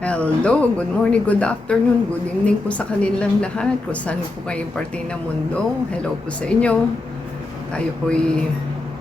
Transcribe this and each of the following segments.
Hello, good morning, good afternoon, good evening po sa kanilang lahat. Kung saan po kayong parte ng mundo, hello po sa inyo. Tayo po'y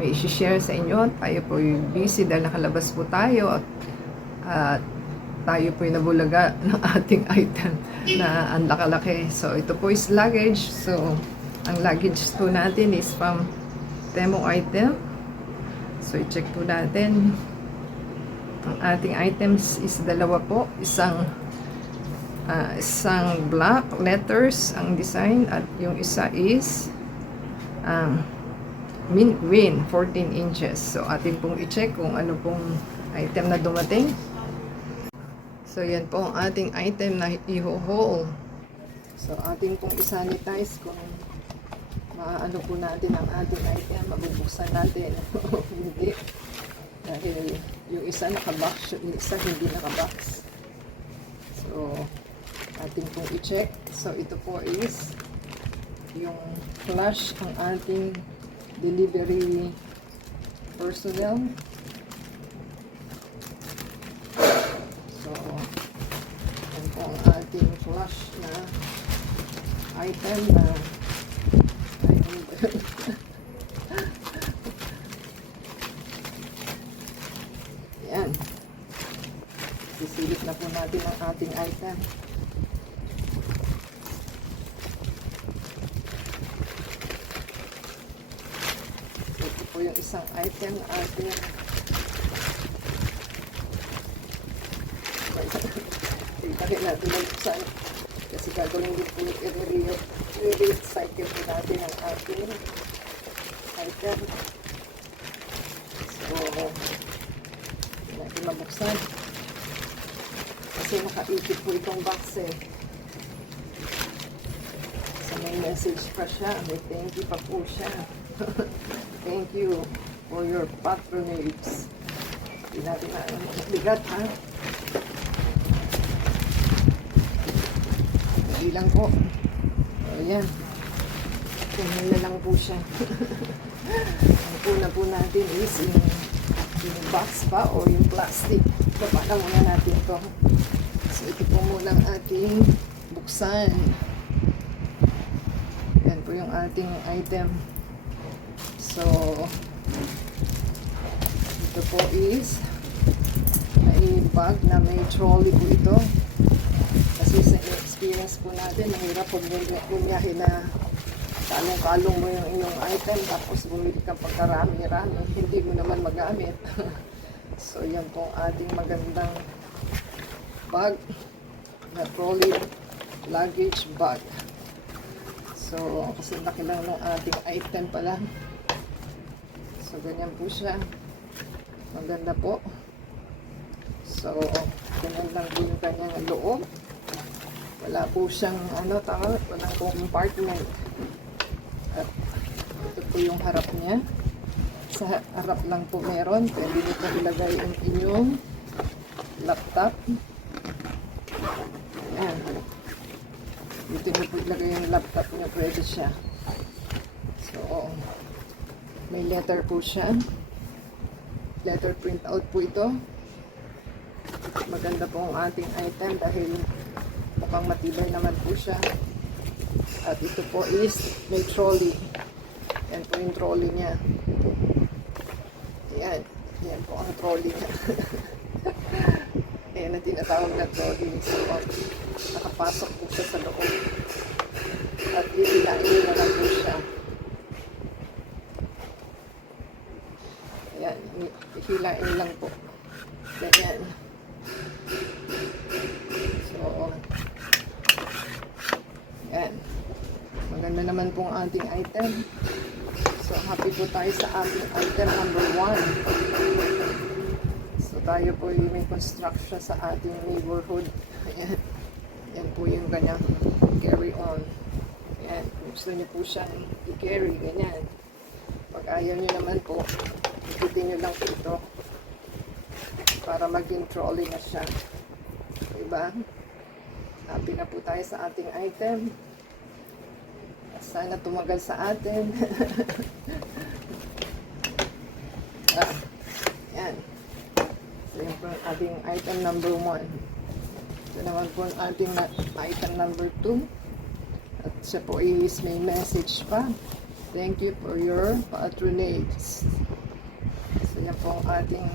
may isi-share sa inyo. Tayo po'y busy dahil nakalabas po tayo at tayo po'y nabulaga ng ating item na ang laki-laki. So, ito po is luggage. So, ang luggage po natin is from Temo item. So, i-check po natin. Ang ating items is dalawa po. Isang black letters ang design at yung isa is win 14 inches. So, atin pong i-check kung ano pong item na dumating. So, yan po ang ating item na i-haul. So, atin pong i-sanitize kung maano po natin ang ating item. Mabubuksan natin. Hindi. Dahil yung isa nakabox, yung isa hindi nakabox. So, ating pong i-check. So, ito po is yung flash ang ating delivery personnel. So, yan po ang ating flash na item na yan. Sisilip na po natin ang ating item. Ito po yung isang item na ating itahin natin buksan kasi gagawin din po i-recycle po natin ang ating item. So, natin mabuksan kasi nakaikip po itong box eh. So may message pa siya, may thank you pa po siya. Thank you for your patronage. Hindi natin na bigat ha. Hindi lang po. O yan, ganyan na lang po siya. Ang una po natin is yung box pa o yung plastic. Baba na muna natin to. So ito po muna ang ating buksan. Yan po yung ating item. So ito po is may bag na may trolley po ito. Kasi sa experience po natin, mahirap po bumiyahe na kalong-kalong mo yung inyong item tapos bumili ka pagkarami-rami, hindi mo naman magamit. So yan po ang ating magandang bag na trolley luggage bag. So kasi laki lang ng ating item pala. So ganyan po siya, maganda po. So ganyan lang po yung kanyang loob. Wala po siyang walang compartment. At ito po yung harap niya. Sa harap lang po meron. Pwede nyo po ilagay ang inyong laptop. Ayan. Dito nyo po ilagay yung laptop nyo. Pwede siya. So, may letter po siya. Letter printout po ito. Maganda po ang ating item dahil mukhang matibay naman po siya. At ito po is may trolley. Yan po yung trolley niya. Yan. Yan po ang trolley niya. Ayan na tinatawag na trolley. So, nakapasok po siya sa loob. At ihilain na lang po siya. Ayan. Ihilain lang po. Ganyan. So, yan. Maganda naman pong ating item. So, happy po tayo sa ating item number 1. So, tayo po yung may construction sa ating neighborhood. Ayan. Yan po yung kanyang carry on. Ayan. Kung gusto nyo po siyang i-carry, ganyan. Pag ayaw nyo naman po, ikitin nyo lang po ito para maging trolley na siya. Diba? Happy na po tayo sa ating item. Sana tumagal sa atin. Yan. So, yun po ang ating item number 1. Ito naman po ang ating item number 2. At siya po is may message pa. Thank you for your patronage. So yan po ang ating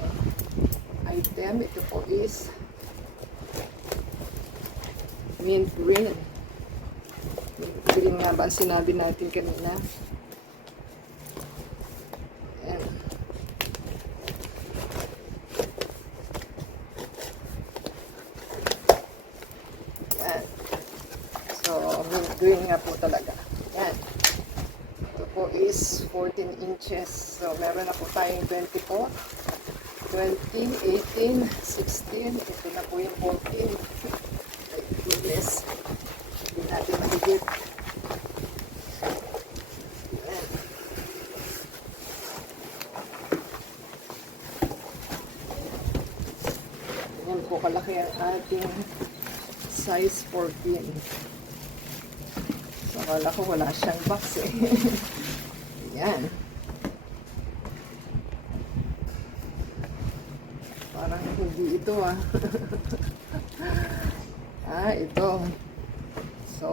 item. Ito po is mint green. Mint green nga ba ang sinabi natin kanina? Ayan. Ayan. So, mint green nga po talaga. Ayan. Ito po is 14 inches. So, meron na po tayong 24, 20, 18, 16. Ito na po yung 14. My goodness. Hindi natin mahigit. Ayan. Ayan po kalaki ang ating size 14. So, akala ko wala siyang box eh. Ayan. Parang hindi ito ah. Ito. So,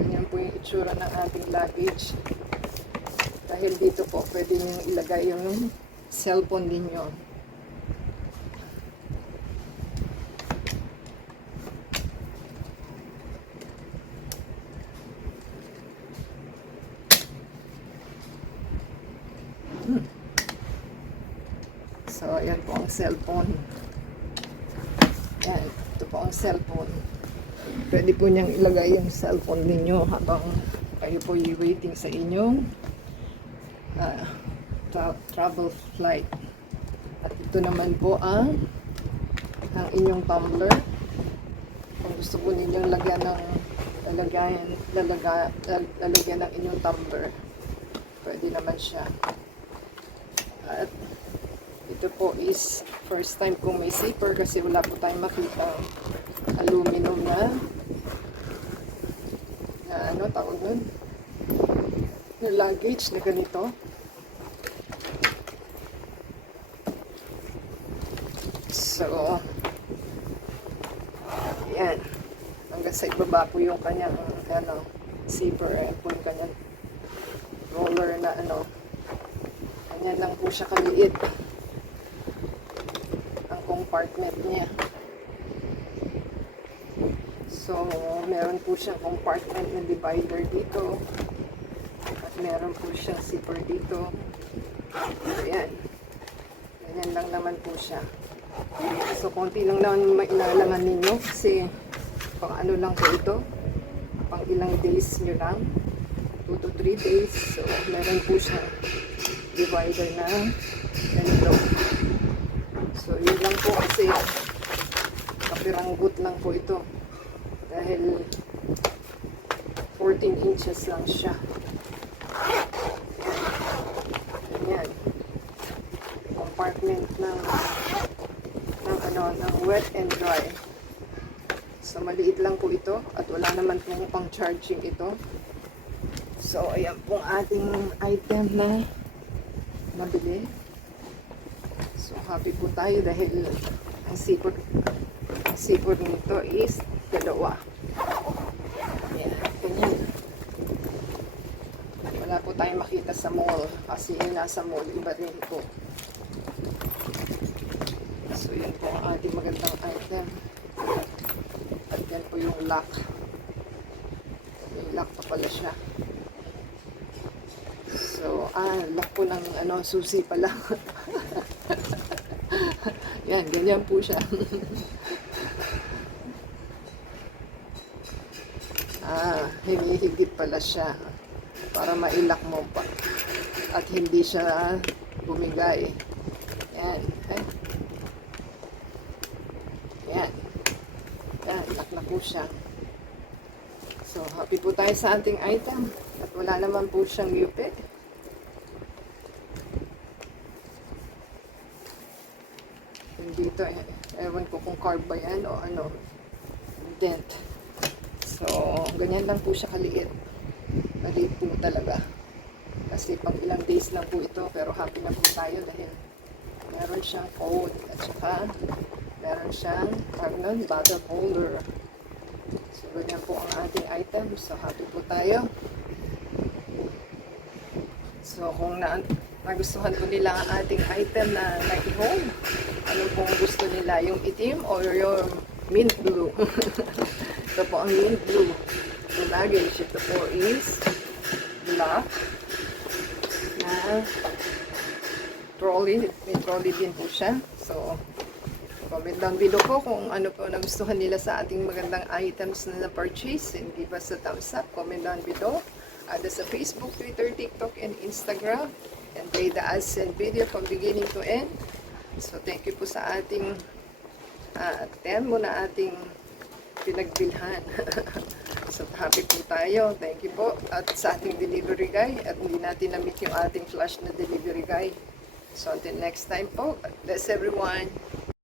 ganyan po yung itsura ng ating luggage. Dahil dito po, pwede nyo ilagay yung cellphone ninyo. So, ayan po ang cellphone. Ayan, ito po ang cellphone. Pwede po niyang ilagay yung cellphone ninyo habang kayo po waiting sa inyong travel flight. At ito naman po ang inyong tumbler. Kung gusto po ninyong lagyan ng lalagyan ng inyong tumbler, pwede naman siya. At ito po is first time kong may zipper kasi wala po tayong makita aluminum na ano tawag nun, yung luggage na ganito. So yan, hanggang sa ibaba po yung kanyang zipper, po yung kanyang roller na ganyan lang po siya kaliit ang compartment niya. So, meron po siyang compartment na divider dito. At meron po siyang zipper dito. Ayan. Ganyan lang naman po siya. So, konti lang naman mailalangan ninyo kasi pang ano lang po ito. Pang ilang days nyo lang. 2 to 3 days. So, meron po siyang divider na ganito. So, yun lang po kasi kapiranggut lang po ito. Dahil 14 inches lang siya. Ayan. Compartment ng wet and dry. So, maliit lang po ito. At wala naman pong pang charging ito. So, ayan pong ating item na nabili. So, happy po tayo dahil ang sipot nito is dalawa. Ayan, ganyan. Wala po tayong makita sa mall kasi yung nasa mall, iba rin po. So, yan po ang ating magandang item. At yan po yung lock. May lock pa pala siya. So, lock po ng susi pala. Yan, ganyan po siya. Hinihigit pala siya para mailak mo pa at hindi siya bumigay. Yan. Yan. Yan, lock na po siya. So, happy po tayo sa ating item at wala naman po siyang yupe. Dito, ewan ko kung carb ba yan o dent. So, ganyan lang po siya kaliit. Maliit po talaga. Kasi pang ilang days lang po ito, pero happy na po tayo dahil meron siyang code at saka Meron siyang magnon bottle holder. So, ganyan po ang ating item. So, happy po tayo. So, kung nagustuhan po nila ang ating item na nag-home, ano pong gusto nila? Yung itim or yung mint blue? Ito po ang mint blue. Yung luggage, ito po is black na trolley. May trolley din po siya. So, comment down below po kung ano po nagustuhan nila sa ating magandang items na na-purchase. And give us a thumbs up. Comment down below. Add us sa Facebook, Twitter, TikTok, and Instagram. And play the AdSense video from beginning to end. So, thank you po sa ating mo na ating pinagbilhan. So, happy po tayo. Thank you po. At sa ating delivery guy. At hindi natin na-meet yung ating flash na delivery guy. So, until next time po. God bless everyone.